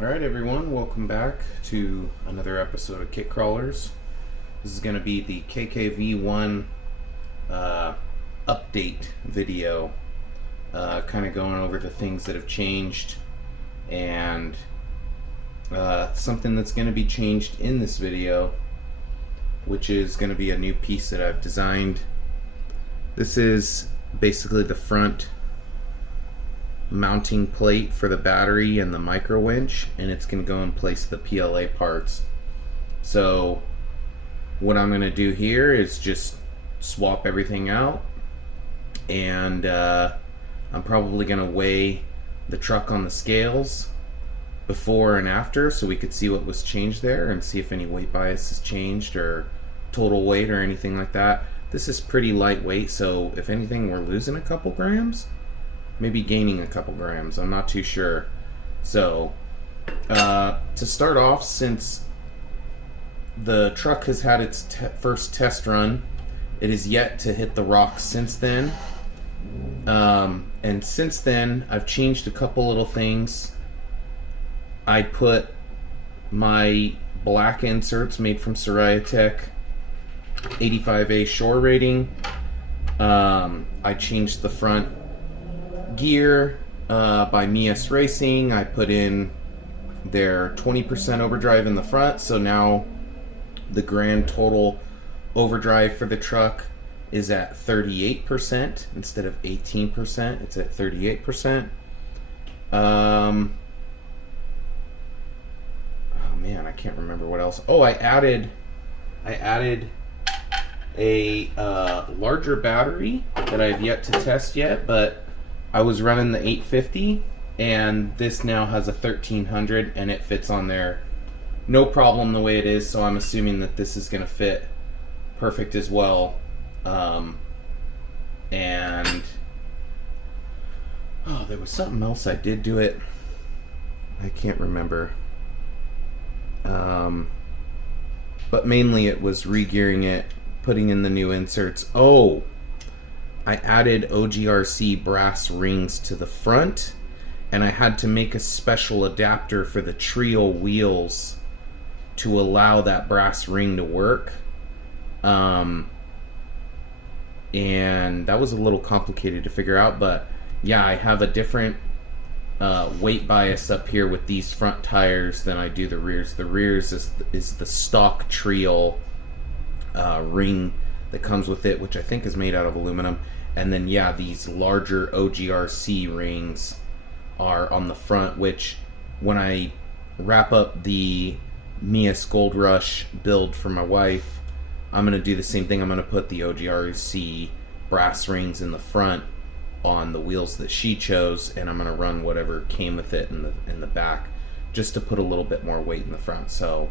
Alright everyone, welcome back to another episode of Kit Crawlers. This is going to be the KKV1 update video, kind of going over the things that have changed and something that's going to be changed in this video, which is going to be a new piece that I've designed. This is basically the front mounting plate for the battery and the micro winch, and it's going to go in place of the PLA parts. So what I'm going to do here is just swap everything out, and I'm probably going to weigh the truck on the scales before and after so we could see what was changed there and see if any weight bias has changed or total weight or anything like that. This is pretty lightweight, so if anything we're losing a couple grams, maybe gaining a couple grams, I'm not too sure. So to start off, since the truck has had its first test run, it is yet to hit the rocks since then. And since then I've changed a couple little things. I put my black inserts made from Soraya Tech 85A shore rating. I changed the front gear by meus Racing. I put in their 20% overdrive in the front, so now the grand total overdrive for the truck is at 38% instead of 18%. It's at 38%. Oh man, I can't remember what else. Oh, I added a larger battery that I've yet to test yet, but I was running the 850, and this now has a 1300, and it fits on there no problem the way it is, so I'm assuming that this is going to fit perfect as well. And oh, there was something else I did to it. I can't remember. But mainly it was re-gearing it, putting in the new inserts. Oh, I added OGRC brass rings to the front, and I had to make a special adapter for the trio wheels to allow that brass ring to work. And that was a little complicated to figure out, but yeah, I have a different weight bias up here with these front tires than I do the rears. The rears is the stock trio ring that comes with it, which I think is made out of aluminum. And then yeah, these larger OGRC rings are on the front, which when I wrap up the meus Gold Rush build for my wife, I'm going to do the same thing. I'm going to put the OGRC brass rings in the front on the wheels that she chose, and I'm going to run whatever came with it in the back, just to put a little bit more weight in the front. So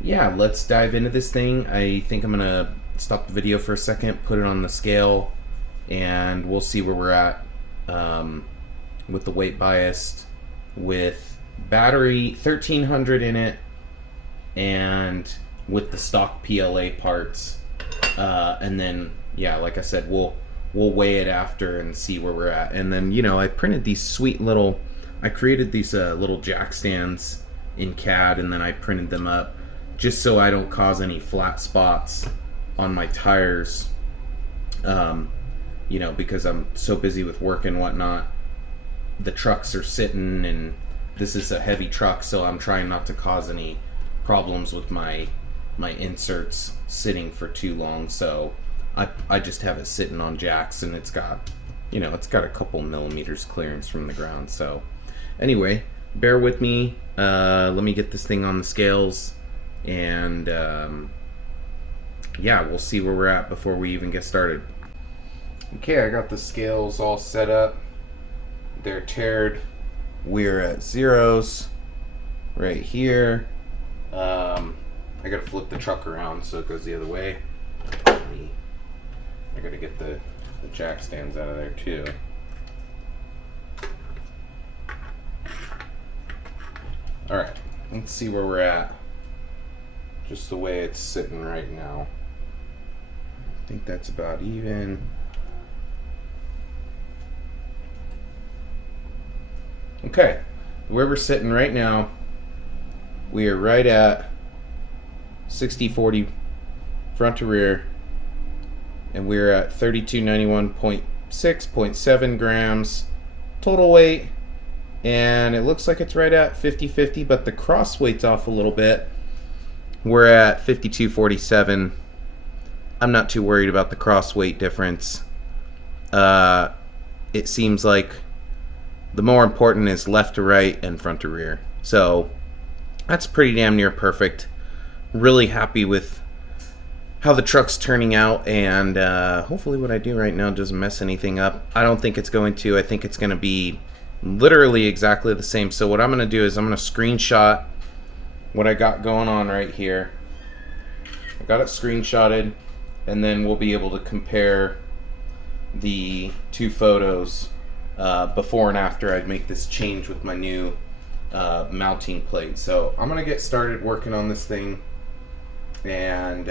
yeah, let's dive into this thing. I think I'm going to stop the video for a second, put it on the scale, and we'll see where we're at with the weight bias, with battery 1300 in it, and with the stock PLA parts, and then yeah, like I said, we'll weigh it after and see where we're at. And then, you know, I printed these sweet little, I created these little jack stands in CAD, and then I printed them up just so I don't cause any flat spots on my tires, you know, because I'm so busy with work and whatnot. The trucks are sitting, and this is a heavy truck, so I'm trying not to cause any problems with my inserts sitting for too long. So I just have it sitting on jacks, and it's got, you know, it's got a couple millimeters clearance from the ground. So anyway, bear with me. Let me get this thing on the scales, and yeah, we'll see where we're at before we even get started. Okay, I got the scales all set up. They're tiered. We're at zeros right here. I gotta flip the truck around so it goes the other way. I gotta get the jack stands out of there too. Alright, let's see where we're at. Just the way it's sitting right now. I think that's about even. Okay, where we're sitting right now, we are right at 60/40 front to rear, and we're at 3291.6.7 grams total weight, and it looks like it's right at 50/50, but the cross weight's off a little bit. We're at 52/47. I'm not too worried about the cross weight difference. It seems like the more important is left to right and front to rear. So that's pretty damn near perfect. Really happy with how the truck's turning out, and hopefully what I do right now doesn't mess anything up. I don't think it's going to. I think it's going to be literally exactly the same. So what I'm going to do is I'm going to screenshot what I got going on right here. I got it screenshotted, and then we'll be able to compare the two photos before and after I make this change with my new mounting plate. So I'm gonna get started working on this thing, and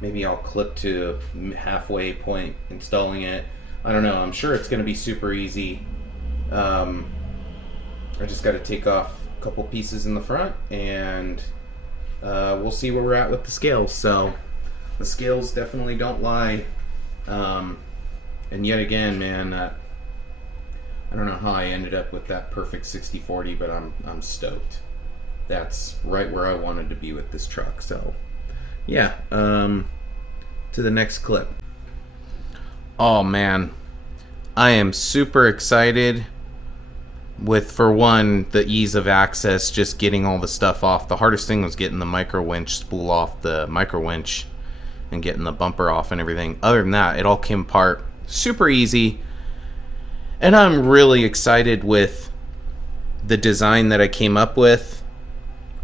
maybe I'll clip to halfway point installing it. I don't know. I'm sure it's gonna be super easy. I just got to take off a couple pieces in the front, and we'll see where we're at with the scales. So the scales definitely don't lie. And yet again, man, I don't know how I ended up with that perfect 60/40, but I'm stoked. That's right where I wanted to be with this truck. So yeah, to the next clip. Oh man, I am super excited with, for one, the ease of access, just getting all the stuff off. The hardest thing was getting the micro winch spool off the micro winch and getting the bumper off and everything. Other than that, it all came apart super easy, and I'm really excited with the design that I came up with.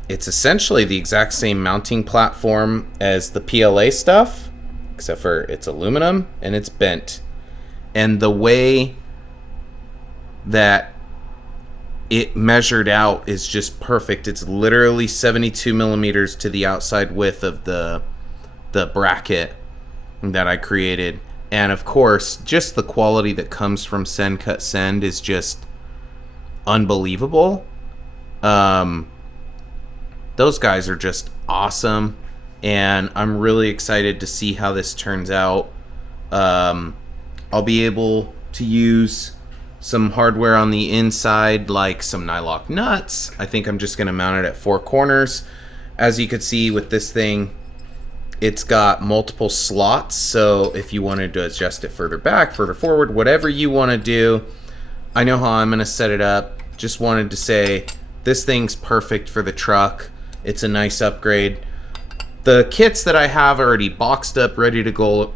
It's essentially the exact same mounting platform as the PLA stuff, except for it's aluminum and it's bent, and the way that it measured out is just perfect. It's literally 72 millimeters to the outside width of the bracket that I created. And of course, just the quality that comes from Send Cut Send is just unbelievable. Those guys are just awesome, and I'm really excited to see how this turns out. I'll be able to use some hardware on the inside, like some nylock nuts. I think I'm just going to mount it at 4 corners. As you can see with this thing, it's got multiple slots, so if you wanted to adjust it further back, further forward, whatever you want to do, I know how I'm going to set it up. Just wanted to say this thing's perfect for the truck. It's a nice upgrade. The kits that I have already boxed up, ready to go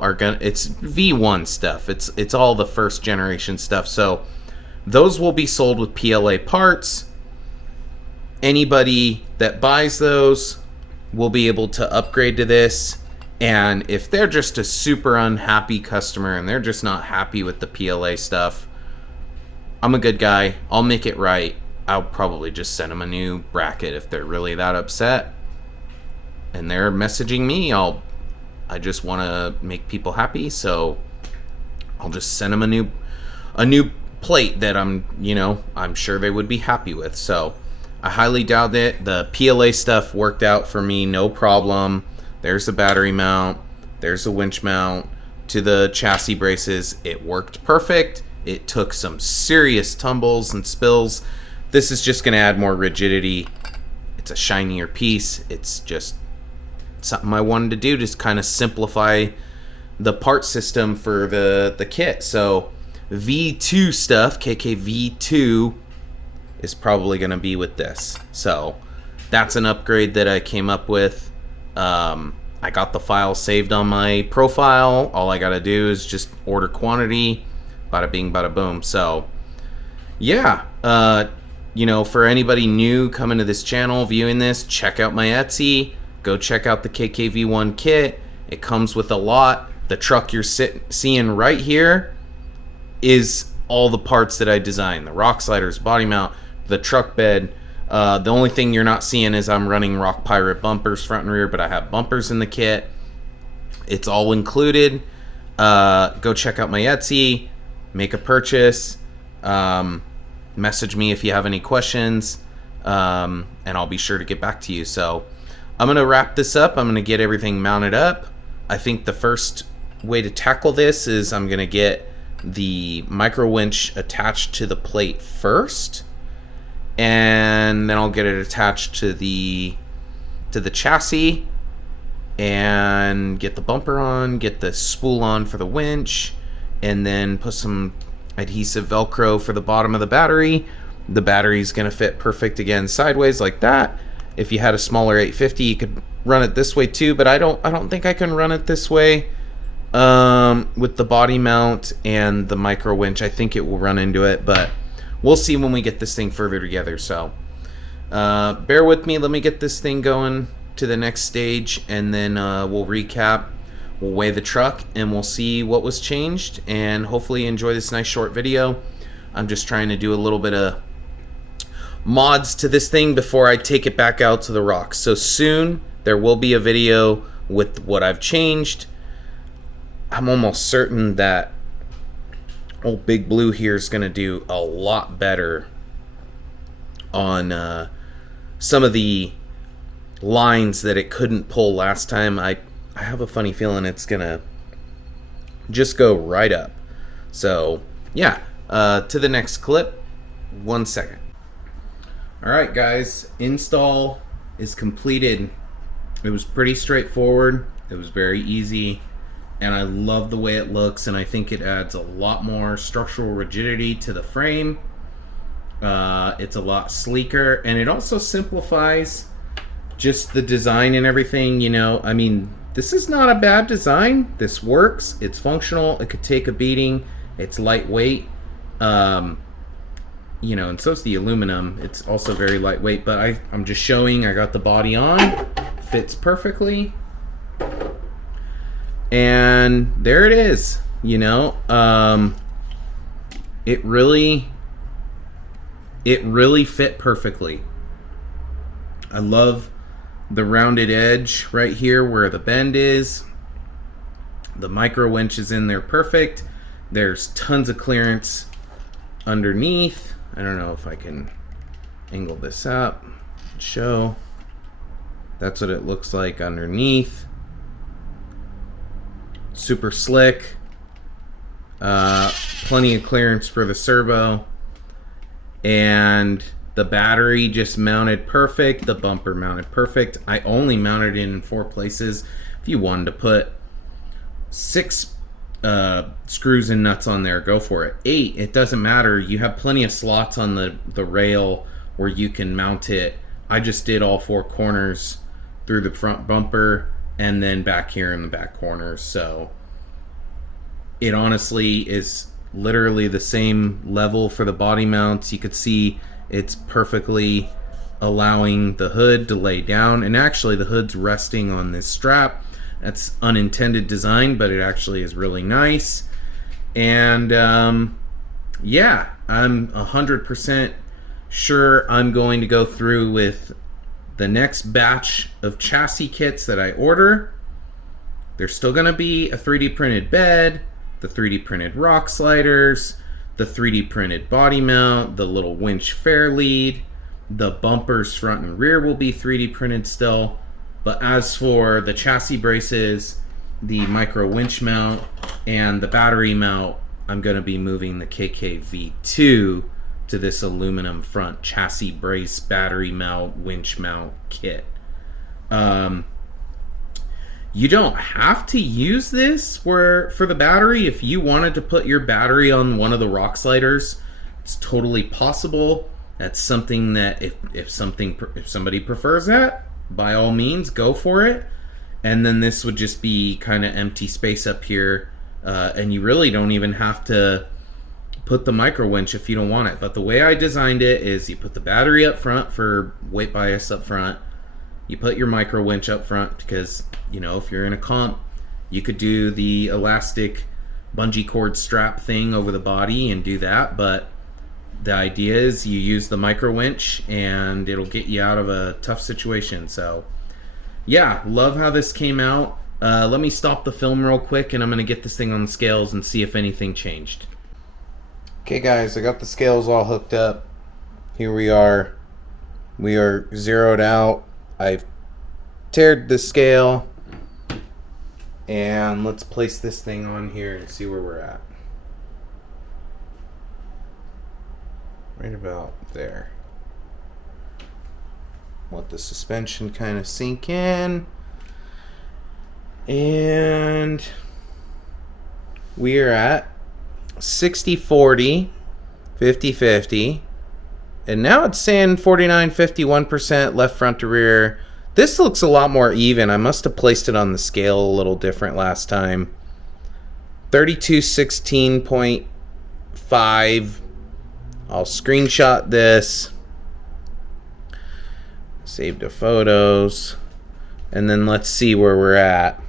are gonna. It's V1 stuff. It's all the first generation stuff. So those will be sold with PLA parts. Anybody that buys those will be able to upgrade to this. And if they're just a super unhappy customer and they're just not happy with the PLA stuff, I'm a good guy. I'll make it right. I'll probably just send them a new bracket if they're really that upset and they're messaging me. I just want to make people happy, so I'll just send them a new plate that I'm sure they would be happy with. So I highly doubt it. The PLA stuff worked out for me, no problem. There's the battery mount, there's the winch mount to the chassis braces. It worked perfect. It took some serious tumbles and spills. This is just going to add more rigidity. It's a shinier piece. It's just something I wanted to do, just kind of simplify the part system for the kit. So V2 stuff, KKV1 is probably going to be with this. So that's an upgrade that I came up with. I got the file saved on my profile. All I got to do is just order quantity. Bada bing, bada boom. So yeah, for anybody new coming to this channel, viewing this, check out my Etsy. Go check out the KKV1 kit. It comes with a lot. The truck you're seeing right here is all the parts that I designed. The rock sliders, body mount, the truck bed. The only thing you're not seeing is I'm running Rock Pirate bumpers front and rear, but I have bumpers in the kit. It's all included. Go check out my Etsy. Make a purchase. message me if you have any questions, and I'll be sure to get back to you. So I'm going to wrap this up. I'm going to get everything mounted up. I think the first way to tackle this is I'm going to get the micro winch attached to the plate first, and then I'll get it attached to the chassis, and get the bumper on, get the spool on for the winch, and then put some adhesive Velcro for the bottom of the battery. The battery's going to fit perfect again sideways like that. If you had a smaller 850, you could run it this way too, but I don't think I can run it this way with the body mount and the micro winch. I think it will run into it, but we'll see when we get this thing further together. So bear with me. Let me get this thing going to the next stage, and then we'll recap. We'll weigh the truck, and we'll see what was changed, and hopefully enjoy this nice short video. I'm just trying to do a little bit of mods to this thing before I take it back out to the rocks. So soon there will be a video with what I've changed. I'm almost certain that old Big Blue here is going to do a lot better on some of the lines that it couldn't pull last time. I have a funny feeling it's gonna just go right up. So yeah, to the next clip. 1 second. Alright guys, install is completed. It was pretty straightforward. It was very easy, and I love the way it looks, and I think it adds a lot more structural rigidity to the frame. It's a lot sleeker, and it also simplifies just the design and everything. You know, I mean, this is not a bad design. This works. It's functional. It could take a beating. It's lightweight. You know, and so is the aluminum. It's also very lightweight, but I'm just showing I got the body on. Fits perfectly. And there it is. You know, it really fit perfectly. I love the rounded edge right here where the bend is. The micro winch is in there perfect. There's tons of clearance underneath. I don't know if I can angle this up, show. That's what it looks like underneath. Super slick. Plenty of clearance for the servo. And the battery just mounted perfect. The bumper mounted perfect. I only mounted it in 4 places. If you wanted to put 6 screws and nuts on there, go for it. 8, it doesn't matter. You have plenty of slots on the rail where you can mount it. I just did all 4 corners through the front bumper and then back here in the back corners. So it honestly is literally the same level for the body mounts. You could see it's perfectly allowing the hood to lay down, and actually the hood's resting on this strap. That's unintended design, but it actually is really nice. And yeah, I'm 100% sure I'm going to go through with the next batch of chassis kits that I order. There's still going to be a 3D printed bed, the 3D printed rock sliders, the 3D printed body mount, the little winch fair lead, the bumpers front and rear will be 3D printed still. But as for the chassis braces, the micro winch mount, and the battery mount, I'm going to be moving the KKV1 to this aluminum front chassis brace battery mount winch mount kit. You don't have to use this for the battery. If you wanted to put your battery on one of the rock sliders, it's totally possible. That's something that if somebody prefers that, by all means, go for it. And then this would just be kind of empty space up here, and you really don't even have to put the micro winch if you don't want it. But the way I designed it is you put the battery up front for weight bias up front. You put your micro winch up front because, you know, if you're in a comp, you could do the elastic bungee cord strap thing over the body and do that. But the idea is you use the micro winch and it'll get you out of a tough situation. So yeah, love how this came out. Let me stop the film real quick and I'm going to get this thing on the scales and see if anything changed. Okay guys, I got the scales all hooked up. Here we are. We are zeroed out. I've tared the scale. And let's place this thing on here and see where we're at. Right about there. Let the suspension kind of sink in. And we are at 60-40, 50-50. And now it's saying 49-51% left front to rear. This looks a lot more even. I must have placed it on the scale a little different last time. 3216.5. I'll screenshot this. Save the photos. And then let's see where we're at.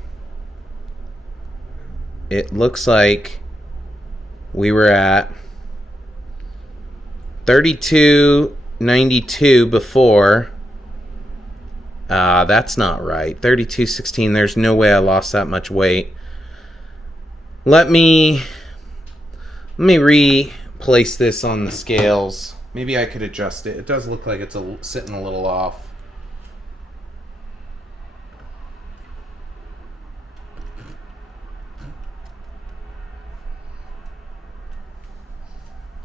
It looks like we were at 3292 before. That's not right. 3216. There's no way I lost that much weight. Let me replace this on the scales. Maybe I could adjust it. It does look like it's sitting a little off.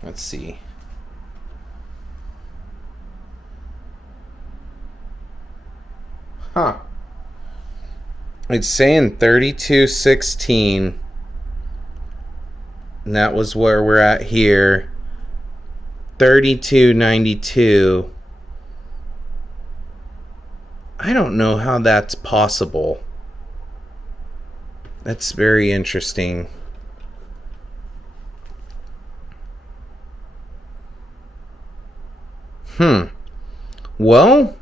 Let's see. Huh. It's saying 3216. And that was where we're at here. 3292. I don't know how that's possible. That's very interesting. Well,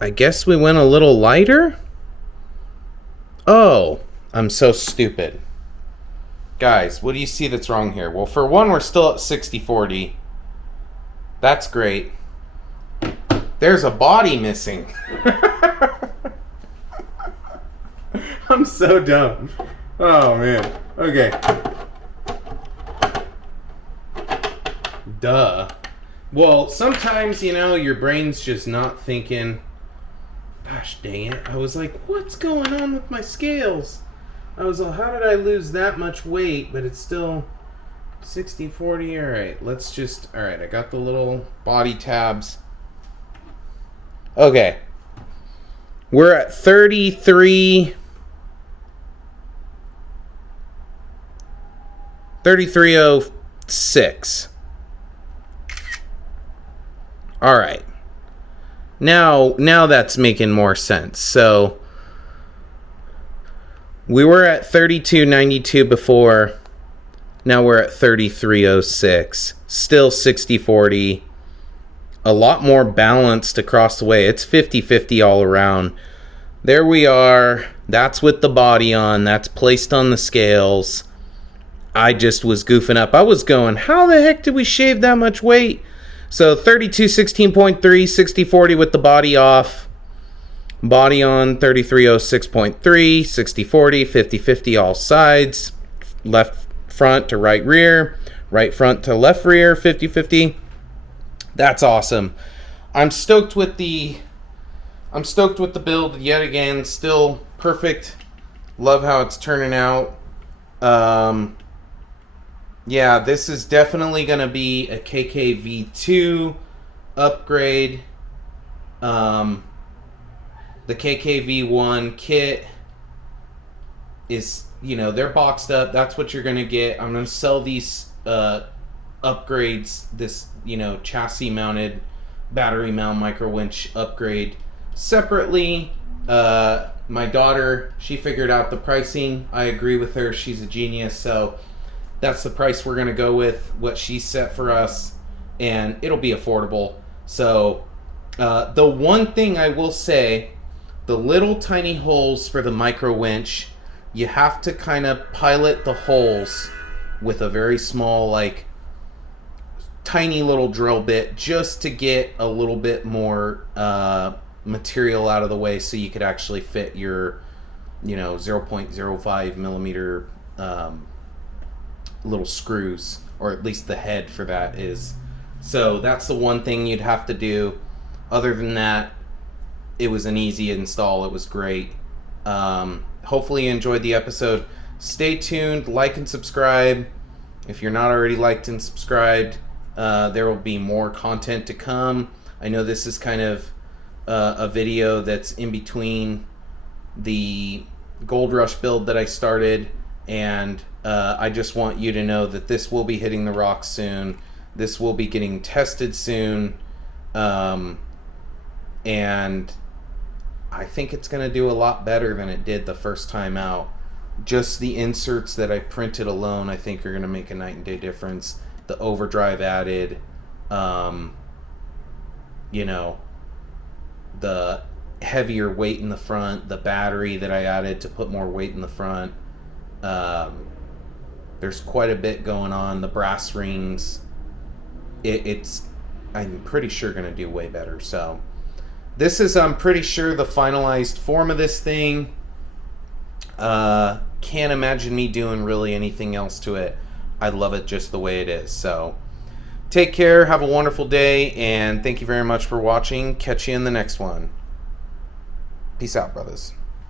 I guess we went a little lighter? Oh, I'm so stupid. Guys, what do you see that's wrong here? Well, for one, we're still at 60-40. That's great. There's a body missing. I'm so dumb. Oh, man. Okay. Duh. Well, sometimes, you know, your brain's just not thinking. Gosh dang it. I was like, what's going on with my scales? I was like, how did I lose that much weight? But it's still 60-40. Alright, let's just... Alright, I got the little body tabs. Okay. We're at 33... 3306. Alright. Now that's making more sense. So we were at 3292 before. Now we're at 3306. Still 60-40. A lot more balanced across the way. It's 50-50 all around. There we are. That's with the body on. That's placed on the scales. I just was goofing up. I was going, how the heck did we shave that much weight? So 3216.3, 60-40 with the body off. Body on 3306.3, 60-40, 50-50 all sides. Left front to right rear. Right front to left rear, 50-50. That's awesome. I'm stoked with the build yet again. Still perfect. Love how it's turning out. Yeah, this is definitely going to be a KKV2 upgrade. The KKV1 kit is, you know, they're boxed up. That's what you're going to get. I'm going to sell these upgrades, this, you know, chassis mounted battery mount micro winch upgrade separately. My daughter, she figured out the pricing. I agree with her. She's a genius. So that's the price we're going to go with, what she set for us, and it'll be affordable. So the one thing I will say, the little tiny holes for the micro winch, you have to kind of pilot the holes with a very small, like, tiny little drill bit just to get a little bit more material out of the way so you could actually fit your, you know, 0.05 millimeter little screws, or at least the head for that is. So that's the one thing you'd have to do. Other than that, it was an easy install. It was great. Hopefully you enjoyed the episode. Stay tuned, like and subscribe. If you're not already liked and subscribed, there will be more content to come. I know this is kind of a video that's in between the Gold Rush build that I started, and I just want you to know that this will be hitting the rocks soon. This will be getting tested soon, and I think it's going to do a lot better than it did the first time out. Just the inserts that I printed alone, I think, are going to make a night and day difference. The overdrive added, you know, the heavier weight in the front, the battery that I added to put more weight in the front. There's quite a bit going on. The brass rings, it's I'm pretty sure going to do way better. So this is, I'm pretty sure, the finalized form of this thing. Can't imagine me doing really anything else to it. I love it just the way it is. So take care, have a wonderful day, and thank you very much for watching. Catch you in the next one. Peace out, brothers.